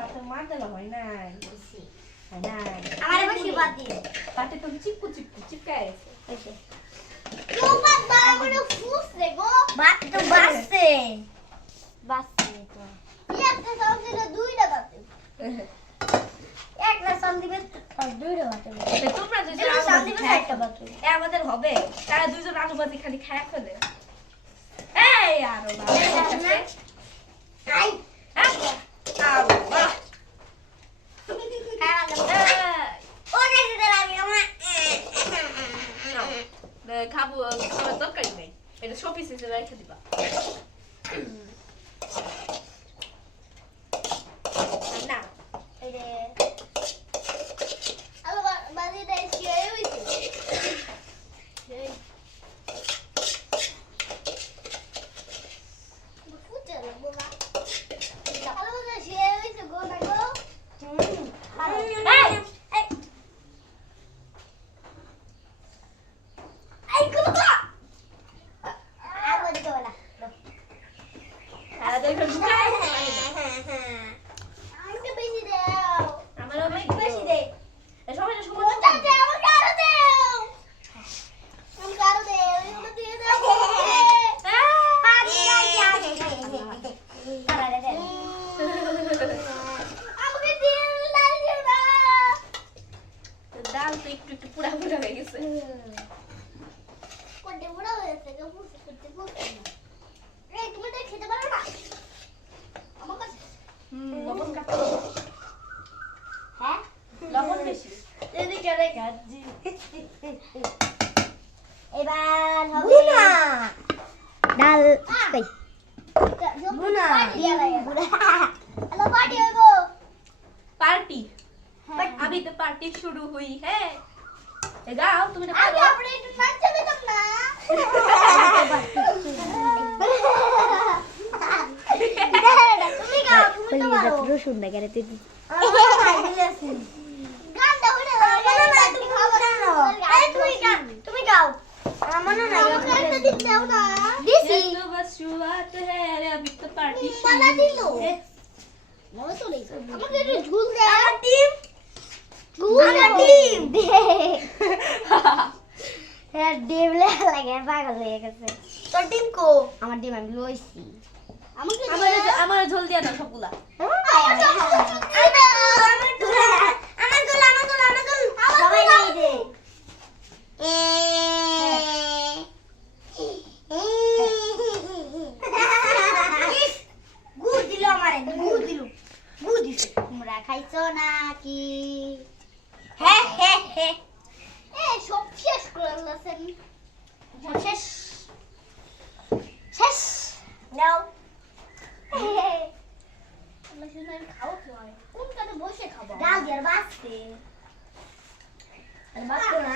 ভাতের মাঝে হয় নাই হয় নাই আমার বেশি বাতি পাতে তো চিপকু চিপকু চিপকায় গেছে তো বাদ দাও মানে ফুস রে গো বাত তো বাসছে বাসছে তো একটা সবজি না দুইটা বাতে একটা সবজি আর দুইটা বাতে তোমরা যদি সবজি একটা বাতে এ আমাদের হবে তারা দুইজন আলু ভাজি খালি খায় ফেলে এই আরো বাবা আই আল্লাহ খাবো খাবার দরকারই নেই এটা শপিস হিসেবে রেখে দিবা না এটা আলো বাজি দেই কে হইছে এই ফুটে লাগবো না আলো বাজি কে হইছে গো না গো ডাল তো একটু একটু পুরা পুরা হয়ে গেছে কোনটা পুরা হয়েছে কেউ বুঝতে পারছে না এই তুমি এটা খেতে পারো না আমার কাছে লবণ কাটতে হ্যাঁ লবণ বেশি এদিকে রে গাজি এবার হবে বুনা ডাল কই বুনা বুনা হ্যালো পার্টি হইবো पार्टी अभी तो पार्टी शुरू हुई है गाओ तुमने আগে আমরা একটু নাচতে দিতাম না তুমি গাও তুমি তো পারো রসুন না কেন তুই গানটা হইলো না তুমি খাবো না আরে তুমি গাও আমার মনে নাই গানটা দিতে দাও না দিছি तो बस शुरुआत है अरे अभी तो पार्टी পালা দিলো মনে তো নেই আমাকে একটু ঝুল দে আমার টিম ঝুল টিম দে হ্যাঁ ডিম লাগে পাগল হয়ে গেছে তোর ডিম কো আমার ডিম আমি লইছি আমাকে আমার ঝোল দিয়া দাও সবগুলা সবাই নিয়ে দে গুড় দিল আমারে গুড় দিল গুড় দিছে তোমরা খাইছো নাকি হ্যাঁ হ্যাঁ হ্যাঁ এ সব শেষ করে লাসেন শেষ শেষ নাও আমরা শুনে খাও খাওয়াই কোন কানে বসে খাবো ডাল দিয়ে বাসতে আর বাসতো না